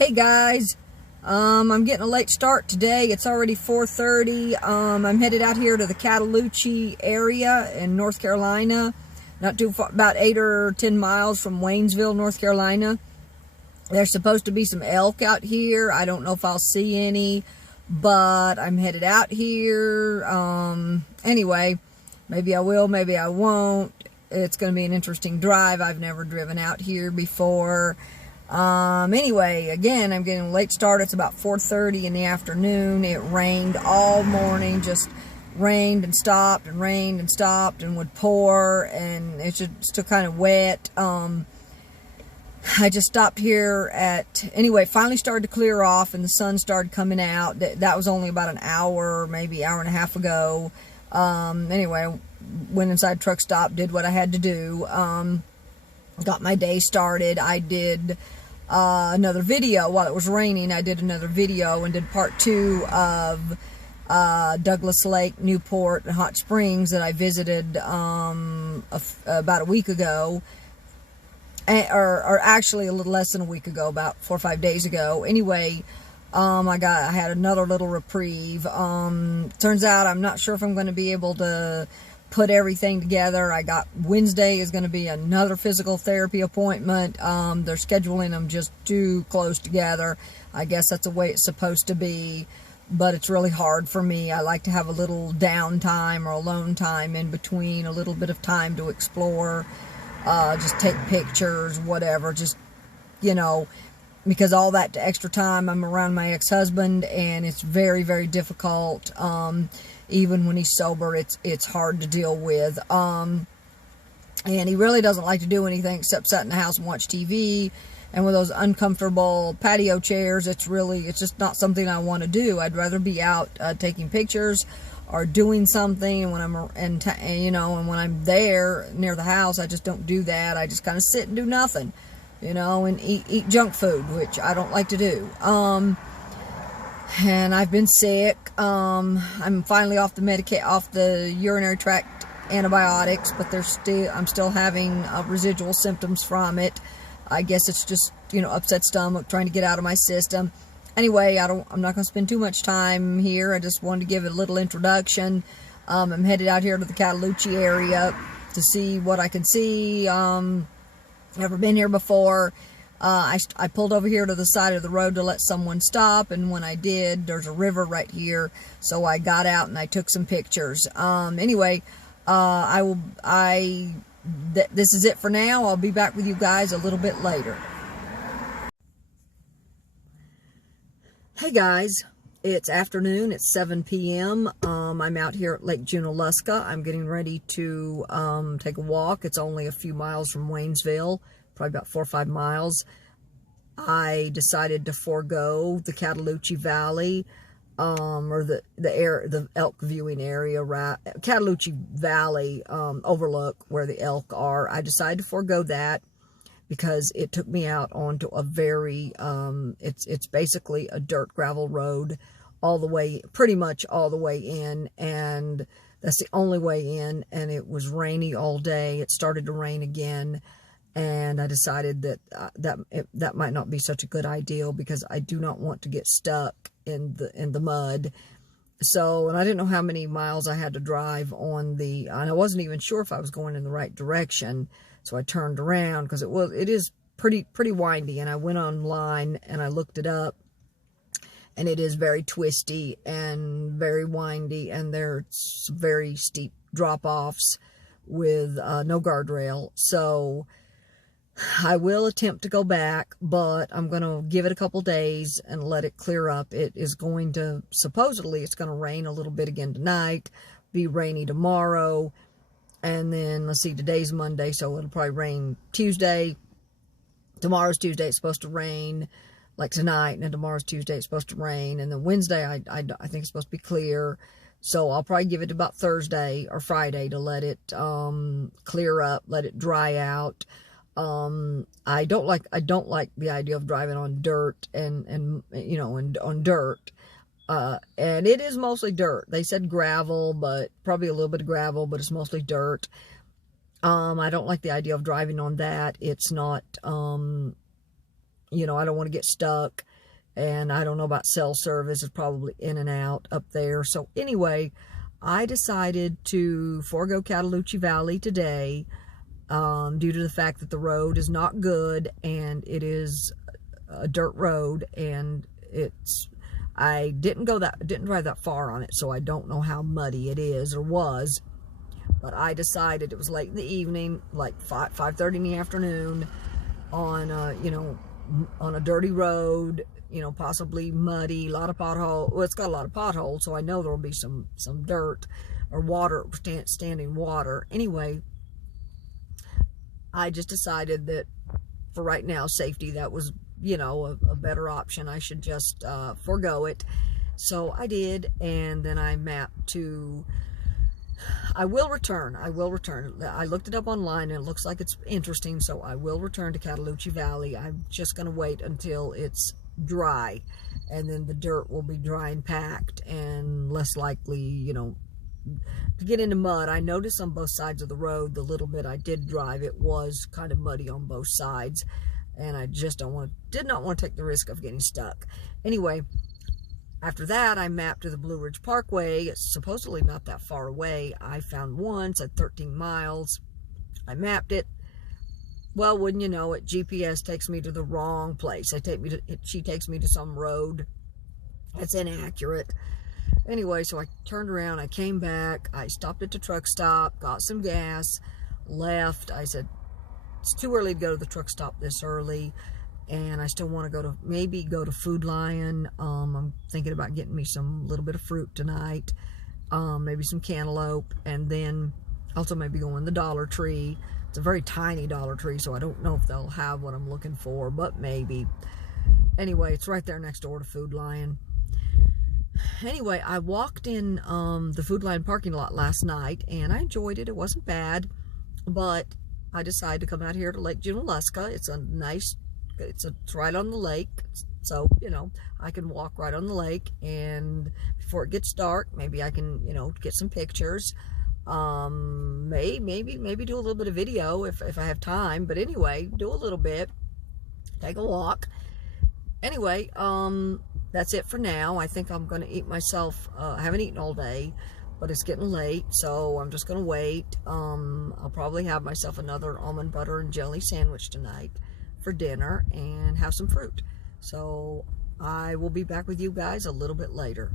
Hey guys, I'm getting a late start today. It's already 4:30. I'm headed out here to the Cataloochie area in North Carolina, not too far, about 8 or 10 miles from Waynesville, North Carolina. There's supposed to be some elk out here. I don't know if I'll see any, but I'm headed out here. Anyway, maybe I will, maybe I won't. It's going to be an interesting drive. I've never driven out here before. Anyway, again, I'm getting a late start. It's about 4:30 in the afternoon. It rained all morning, just rained and stopped and rained and stopped and would pour, and it's just still kind of wet. I just stopped here anyway, finally started to clear off and the sun started coming out. That was only about an hour, maybe hour and a half ago. Anyway, went inside truck stop, did what I had to do. Got my day started. I did another video while it was raining. I did another video and did part 2 of Douglas Lake, Newport, and Hot Springs that I visited about a week ago, or actually a little less than a week ago, about 4 or 5 days ago. Anyway, I had another little reprieve. Turns out I'm not sure if I'm going to be able to put everything together. I got Wednesday is going to be another physical therapy appointment. They're scheduling them just too close together. I guess that's the way it's supposed to be, but it's really hard for me. I like to have a little downtime or alone time in between, a little bit of time to explore, just take pictures, whatever, just, because all that extra time I'm around my ex-husband, and it's very, very difficult. Even when he's sober, it's hard to deal with. And he really doesn't like to do anything except sit in the house and watch TV. And with those uncomfortable patio chairs, it's just not something I want to do. I'd rather be out taking pictures or doing something. And when I'm there near the house, I just don't do that. I just kind of sit and do nothing, and eat junk food, which I don't like to do. And I've been sick. I'm finally off the urinary tract antibiotics, but I'm still having residual symptoms from it. I guess it's just, upset stomach, trying to get out of my system. Anyway, I'm not going to spend too much time here. I just wanted to give it a little introduction. I'm headed out here to the Cataloochie area to see what I can see. Never been here before. I pulled over here to the side of the road to let someone stop, and when I did, there's a river right here, so I got out and I took some pictures. Anyway, this is it for now. I'll be back with you guys a little bit later. Hey guys, it's afternoon. It's 7 p.m. I'm out here at Lake Junaluska. I'm getting ready to take a walk. It's only a few miles from Waynesville, probably about 4 or 5 miles. I decided to forego the Cataloochie Valley, or the elk viewing area, right? Cataloochie Valley overlook where the elk are. I decided to forego that because it took me out onto a very it's basically a dirt gravel road pretty much all the way in, and that's the only way in. And it was rainy all day. It started to rain again, and I decided that that might not be such a good idea, because I do not want to get stuck in the mud. So, and I didn't know how many miles I had to drive and I wasn't even sure if I was going in the right direction. So I turned around, because it is pretty windy, and I went online and I looked it up, and it is very twisty and very windy, and there's very steep drop-offs with no guardrail. So I will attempt to go back, but I'm going to give it a couple days and let it clear up. Supposedly it's going to rain a little bit again tonight, be rainy tomorrow, and then, let's see, today's Monday, so it'll probably rain Tuesday. Tomorrow's Tuesday, it's supposed to rain like tonight, and then tomorrow's Tuesday, it's supposed to rain, and then Wednesday, I think it's supposed to be clear. So I'll probably give it about Thursday or Friday to let it clear up, let it dry out. I don't like the idea of driving on dirt and on dirt. And it is mostly dirt. They said gravel, but probably a little bit of gravel, but it's mostly dirt. I don't like the idea of driving on that. It's not, I don't want to get stuck. and I don't know about cell service. It's probably in and out up there. So anyway, I decided to forego Cataloochie Valley today due to the fact that the road is not good, and it is a dirt road, and I didn't drive that far on it, so I don't know how muddy it is or was. But I decided, it was late in the evening, like 5:30 in the afternoon, on on a dirty road, possibly muddy, a lot of potholes. Well, it's got a lot of potholes, so I know there will be some dirt or water, standing water. Anyway, I just decided that for right now, safety, that was, a better option. I should just forego it. So I did, and then I mapped to, I will return. I looked it up online, and it looks like it's interesting, so I will return to Cataloochie Valley. I'm just going to wait until it's dry, and then the dirt will be dry and packed, and less likely, to get into mud. I noticed on both sides of the road, the little bit I did drive, it was kind of muddy on both sides, and I just did not want to take the risk of getting stuck. Anyway, after that, I mapped to the Blue Ridge Parkway. It's supposedly not that far away. I found one, said 13 miles. I mapped it. Well, wouldn't you know it, GPS takes me to the wrong place. She takes me to some road that's inaccurate. Anyway, so I turned around, I came back, I stopped at the truck stop, got some gas, left. I said, it's too early to go to the truck stop this early, and I still want to maybe go to Food Lion. I'm thinking about getting me some little bit of fruit tonight, maybe some cantaloupe, and then also maybe going to the Dollar Tree. It's a very tiny Dollar Tree, so I don't know if they'll have what I'm looking for, but maybe. Anyway, it's right there next door to Food Lion. Anyway, I walked in the Food Lion parking lot last night, and I enjoyed it. It wasn't bad, but I decided to come out here to Lake Junaluska. It's right on the lake, so, I can walk right on the lake, and before it gets dark, maybe I can, get some pictures. Maybe do a little bit of video if I have time, but anyway, do a little bit, take a walk. Anyway, that's it for now. I think I'm going to eat myself. I haven't eaten all day, but it's getting late, so I'm just going to wait. I'll probably have myself another almond butter and jelly sandwich tonight for dinner and have some fruit. So I will be back with you guys a little bit later.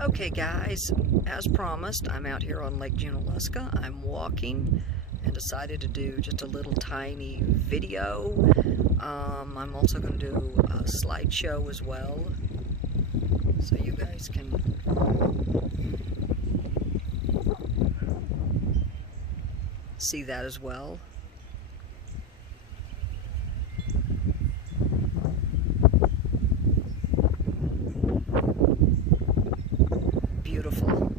Okay guys, as promised, I'm out here on Lake Junaluska. I'm walking and decided to do just a little tiny video. I'm also going to do a slideshow as well, so you guys can see that as well. Beautiful.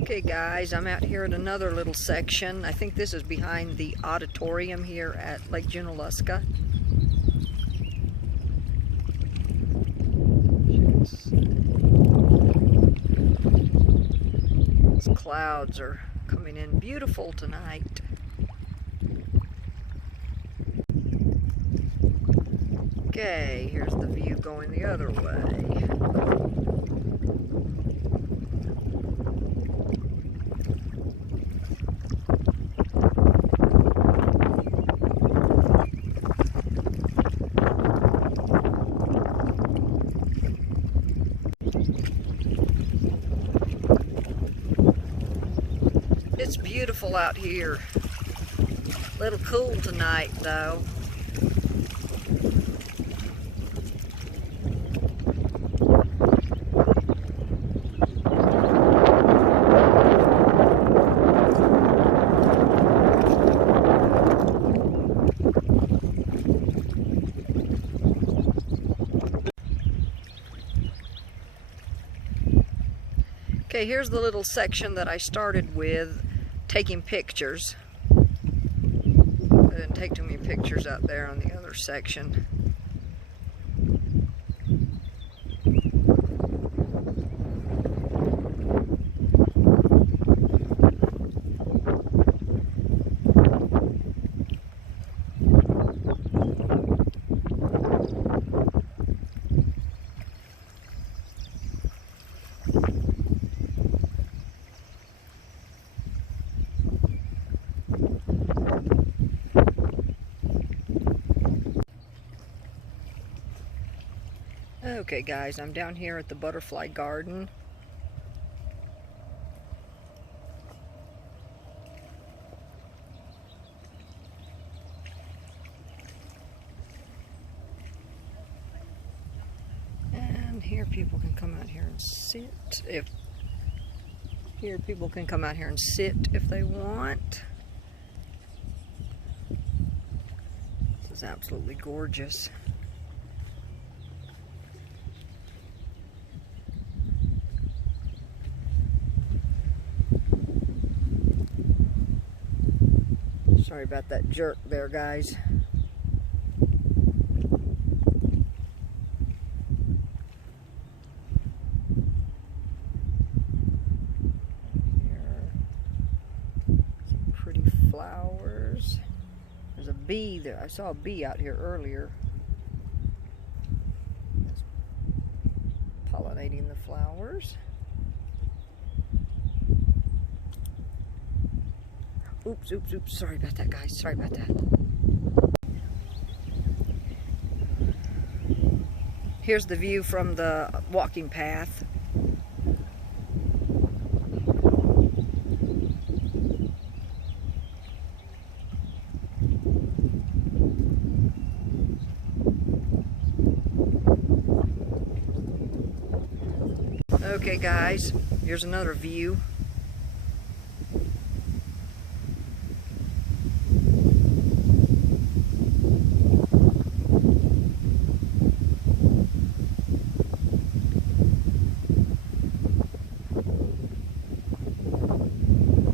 Okay guys, I'm out here at another little section. I think this is behind the auditorium here at Lake Junaluska. These clouds are coming in beautiful tonight. Okay, here's the view going the other way. It's beautiful out here. A little cool tonight though. Okay, here's the little section that I started with, taking pictures. I didn't take too many pictures out there on the other section. Okay guys, I'm down here at the butterfly garden. And here people can come out here and sit if they want. This is absolutely gorgeous. Sorry about that jerk there, guys. Here, some pretty flowers. There's a bee there. I saw a bee out here earlier. It's pollinating the flowers. Oops, oops, oops. Sorry about that, guys. Sorry about that. Here's the view from the walking path. Okay, guys. Here's another view.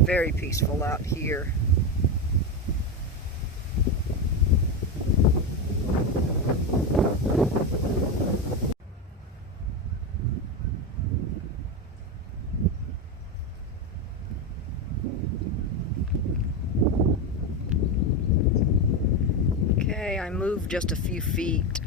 Very peaceful out here. Okay, I moved just a few feet.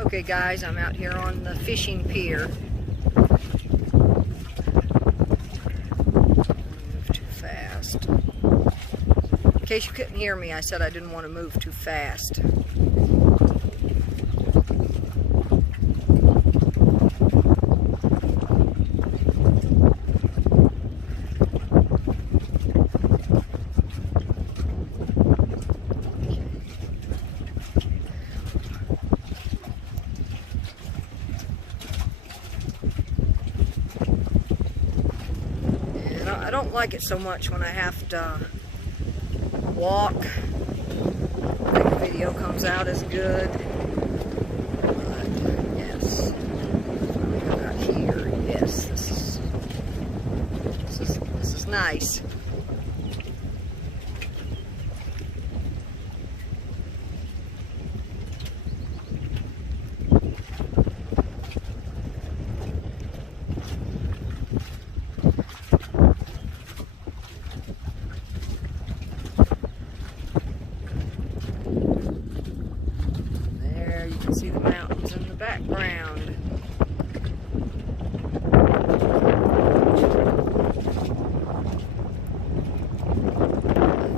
Okay guys, I'm out here on the fishing pier. Move too fast. In case you couldn't hear me, I said I didn't want to move too fast. I don't like it so much when I have to walk. I think the video comes out as good. But yes, I'm out here. Yes, this is nice. See the mountains in the background.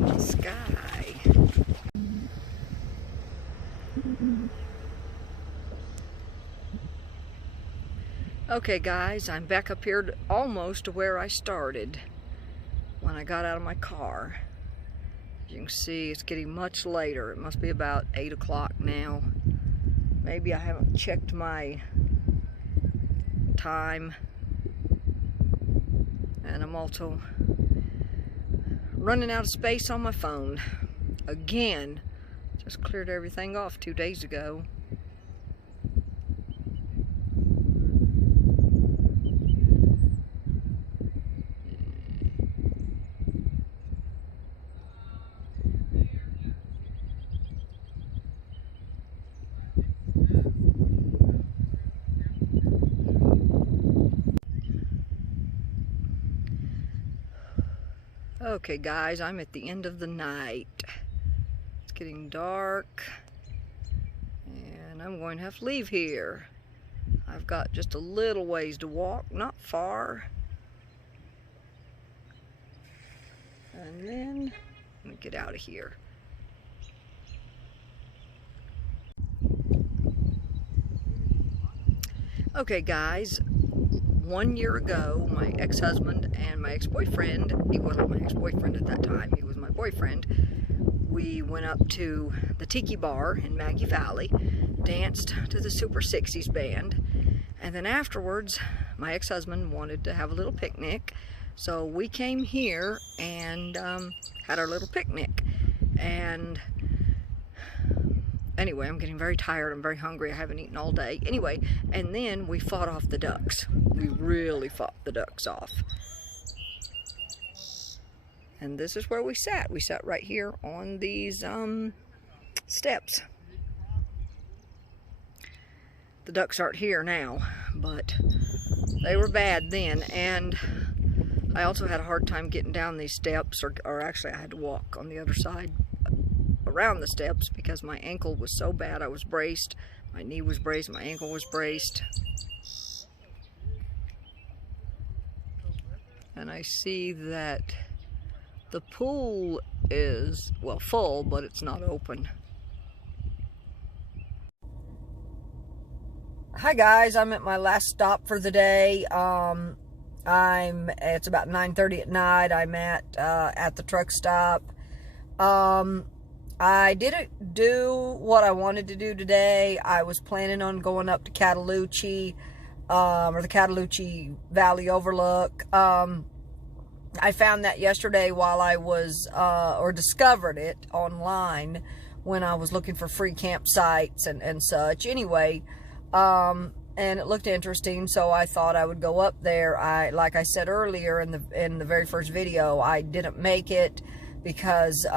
The sky. Okay guys, I'm back up here almost to where I started when I got out of my car. As you can see, it's getting much later. It must be about 8 o'clock now. Maybe I haven't checked my time, and I'm also running out of space on my phone again. Just cleared everything off 2 days ago. Okay guys, I'm at the end of the night. It's getting dark and I'm going to have to leave here. I've got just a little ways to walk, not far. And then, let me get out of here. Okay guys, 1 year ago, my ex-husband and my ex-boyfriend, he wasn't my ex-boyfriend at that time, he was my boyfriend, we went up to the Tiki Bar in Maggie Valley, danced to the Super 60s band, and then afterwards, my ex-husband wanted to have a little picnic, so we came here and had our little picnic. And anyway, I'm getting very tired, I'm very hungry, I haven't eaten all day. Anyway, and then we fought off the ducks. We really fought the ducks off. And this is where we sat. We sat right here on these steps. The ducks aren't here now, but they were bad then. And I also had a hard time getting down these steps, or actually I had to walk on the other side around the steps because my ankle was so bad. I was braced, my knee was braced, my ankle was braced. And I see that the pool is, well, full, but it's not open. Hi guys, I'm at my last stop for the day. It's about 9:30 at night. I'm at the truck stop. I didn't do what I wanted to do today. I was planning on going up to Cataloochie, or the Cataloochie Valley Overlook. I found that yesterday while I was, or discovered it online when I was looking for free campsites and such. Anyway, and it looked interesting, so I thought I would go up there. Like I said earlier in the very first video, I didn't make it because it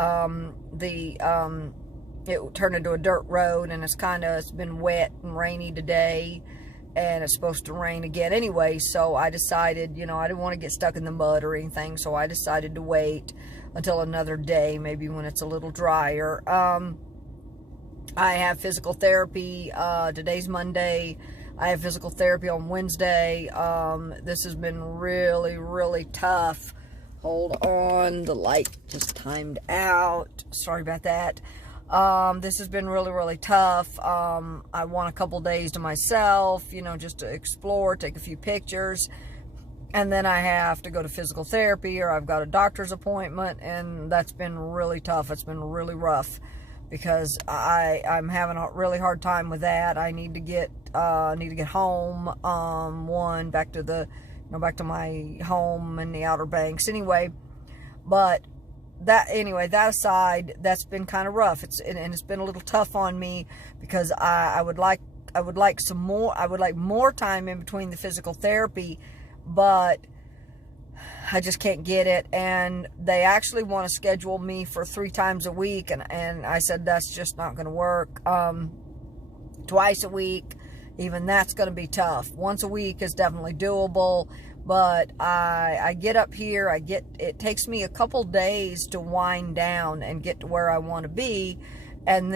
turned into a dirt road, and it's been wet and rainy today, and it's supposed to rain again anyway. So I decided, you know, I didn't want to get stuck in the mud or anything, so I decided to wait until another day, maybe when it's a little drier. I have physical therapy. Today's Monday. I have physical therapy on Wednesday. This has been really, really tough. Hold on, the light just timed out. Sorry about that. This has been really, really tough. I want a couple days to myself, you know, just to explore, take a few pictures. And then I have to go to physical therapy, or I've got a doctor's appointment, and that's been really tough. It's been really rough because I'm having a really hard time with that. I need to get home, back to my home in the Outer Banks anyway. But that aside, that's been kind of rough. It's been a little tough on me because I would like more time in between the physical therapy, but I just can't get it. And they actually want to schedule me for 3 times a week, and I said that's just not going to work. Twice a week, even that's going to be tough. Once a week is definitely doable, but I get up here, it takes me a couple days to wind down and get to where I want to be, and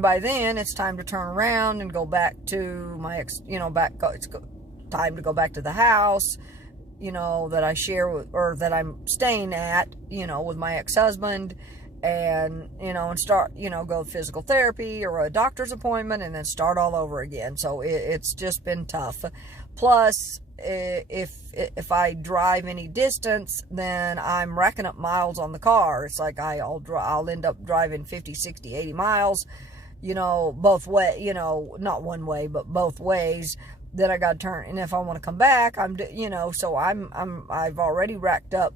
by then it's time to turn around and go back to it's time to go back to the house, you know, that I share with, or that I'm staying at, you know, with my ex-husband, and, you know, and start, you know, go to physical therapy or a doctor's appointment and then start all over again. So it's just been tough. Plus, if I drive any distance, then I'm racking up miles on the car. It's like I'll end up driving 50, 60, 80 miles, you know, both way, you know, not one way, but both ways. Then I got to turn, and if I want to come back, so I've already racked up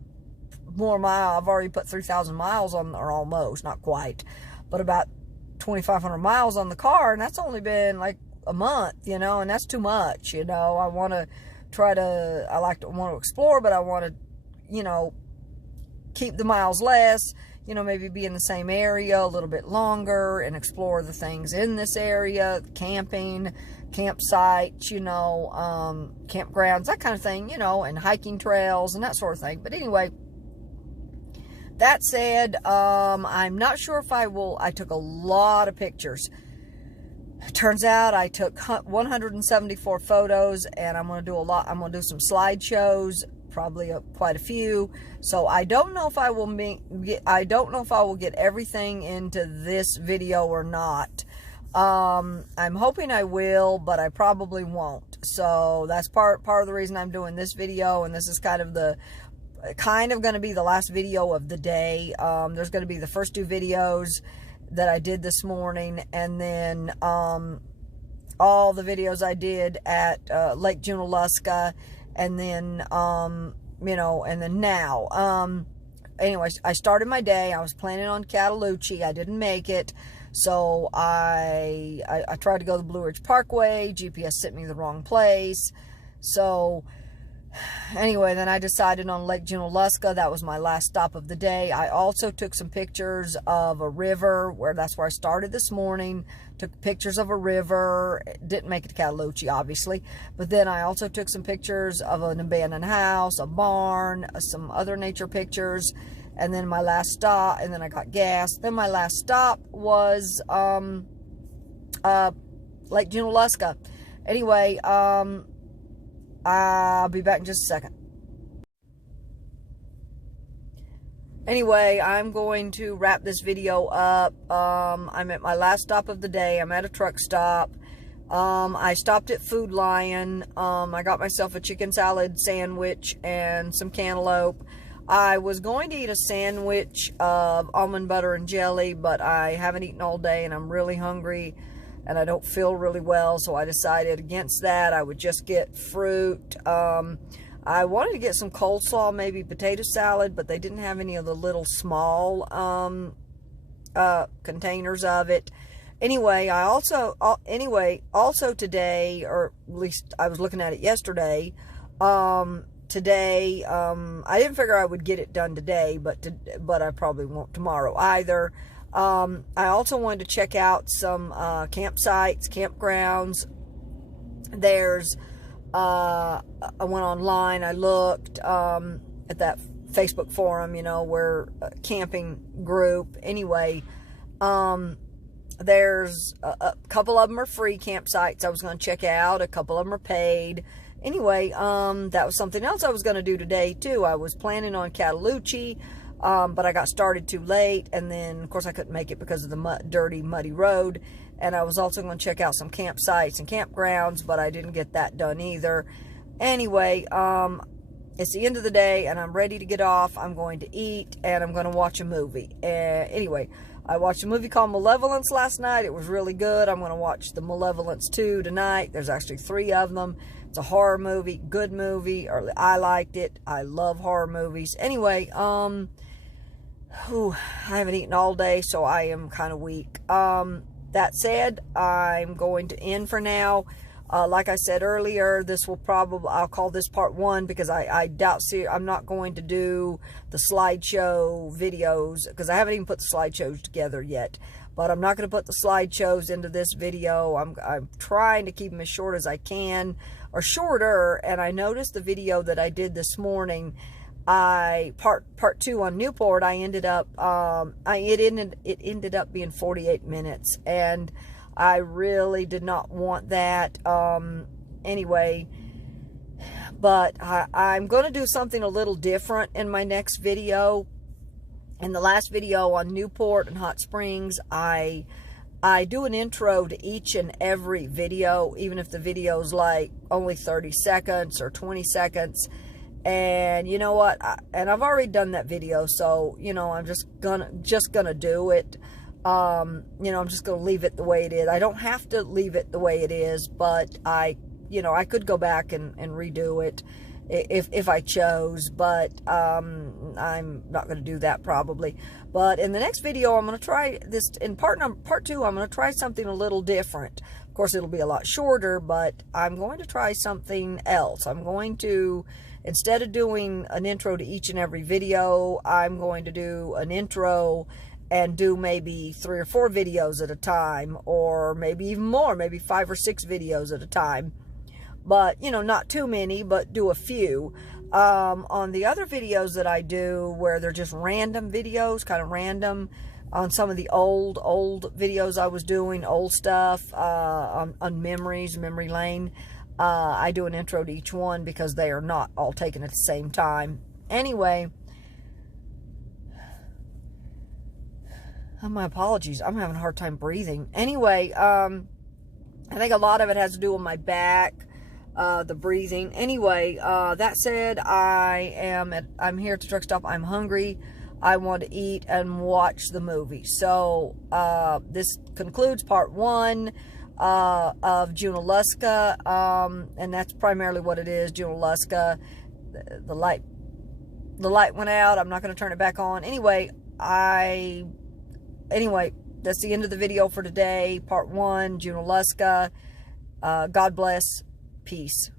more miles. I've already put 3,000 miles on, or almost, not quite, but about 2,500 miles on the car, and that's only been like a month, you know, and that's too much, you know. I want to want to explore, but I want to, you know, keep the miles less, you know, maybe be in the same area a little bit longer and explore the things in this area, camping, campsites, you know, campgrounds, that kind of thing, you know, and hiking trails and that sort of thing. But anyway, that said, I'm not sure if I will. I took a lot of pictures. Turns out I took 174 photos, and I'm going to do a lot. I'm going to do some slideshows, probably quite a few. So I don't know if I will get everything into this video or not. I'm hoping I will, but I probably won't. So that's part of the reason I'm doing this video, and this is kind of going to be the last video of the day. There's going to be the first two videos that I did this morning, and then all the videos I did at Lake Junaluska, and then and then now. Anyways, I started my day. I was planning on Cataloochie. I didn't make it, so I tried to go the Blue Ridge Parkway. GPS sent me the wrong place, so anyway, then I decided on Lake Junaluska. That was my last stop of the day. I also took some pictures of a river, that's where I started this morning. Took pictures of a river. Didn't make it to Cataloochie, obviously. But then I also took some pictures of an abandoned house, a barn, some other nature pictures. And then my last stop, and then I got gas. Then my last stop was Lake Junaluska. Anyway, I'll be back in just a second. Anyway, I'm going to wrap this video up. I'm at my last stop of the day. I'm at a truck stop. I stopped at Food Lion. I got myself a chicken salad sandwich and some cantaloupe. I was going to eat a sandwich of almond butter and jelly, but I haven't eaten all day and I'm really hungry and I don't feel really well, so I decided against that. I would just get fruit. I wanted to get some coleslaw, maybe potato salad, but they didn't have any of the little small containers of it. Anyway, also today, or at least I was looking at it yesterday, today, I didn't figure I would get it done today, but I probably won't tomorrow either. I also wanted to check out some campsites, campgrounds. There's I went online, I looked at that Facebook forum, where camping group. Anyway, there's a couple of them are free campsites I was going to check out. A couple of them are paid. Anyway, that was something else I was going to do today too. I was planning on Cataloochie, but I got started too late, and then of course I couldn't make it because of the dirty, muddy road. And I was also going to check out some campsites and campgrounds, but I didn't get that done either. Anyway, it's the end of the day, and I'm ready to get off. I'm going to eat, and I'm going to watch a movie. Anyway, I watched a movie called Malevolence last night. It was really good. I'm going to watch the Malevolence 2 tonight. There's actually 3 of them. It's a horror movie, good movie. Or I liked it. I love horror movies. Anyway, I haven't eaten all day, so I am kind of weak. That said, I'm going to end for now. Like I said earlier, I'll call this part 1, because I doubt, I'm not going to do the slideshow videos, because I haven't even put the slideshows together yet. But I'm not going to put the slideshows into this video. I'm trying to keep them as short as I can, or shorter. And I noticed the video that I did this morning, part 2 on Newport, I ended up it ended up being 48 minutes, and I really did not want that. Anyway, but I'm going to do something a little different in my next video. In the last video on Newport and Hot Springs, I do an intro to each and every video, even if the video's like only 30 seconds or 20 seconds. And you know what? I've already done that video, so I'm just gonna do it. I'm just gonna leave it the way it is. I don't have to leave it the way it is, but I could go back and redo it if I chose, but I'm not going to do that probably. But in the next video, I'm going to try this. In part 2, I'm going to try something a little different. Of course, it'll be a lot shorter, but I'm going to try something else. I'm going to, instead of doing an intro to each and every video, I'm going to do an intro and do maybe 3 or 4 videos at a time, or maybe even more, maybe 5 or 6 videos at a time. But, not too many, but do a few. On the other videos that I do, where they're just random videos, kind of random, on some of the old videos I was doing, old stuff, on memories, memory lane, I do an intro to each one because they are not all taken at the same time. Anyway, my apologies. I'm having a hard time breathing. Anyway, I think a lot of it has to do with my back, the breathing. Anyway, that said, I'm here at the truck stop. I'm hungry. I want to eat and watch the movie. So, this concludes part 1 of Junaluska, and that's primarily what it is, Junaluska. The light went out. I'm not going to turn it back on. Anyway, that's the end of the video for today. Part 1, Junaluska. God bless. Peace.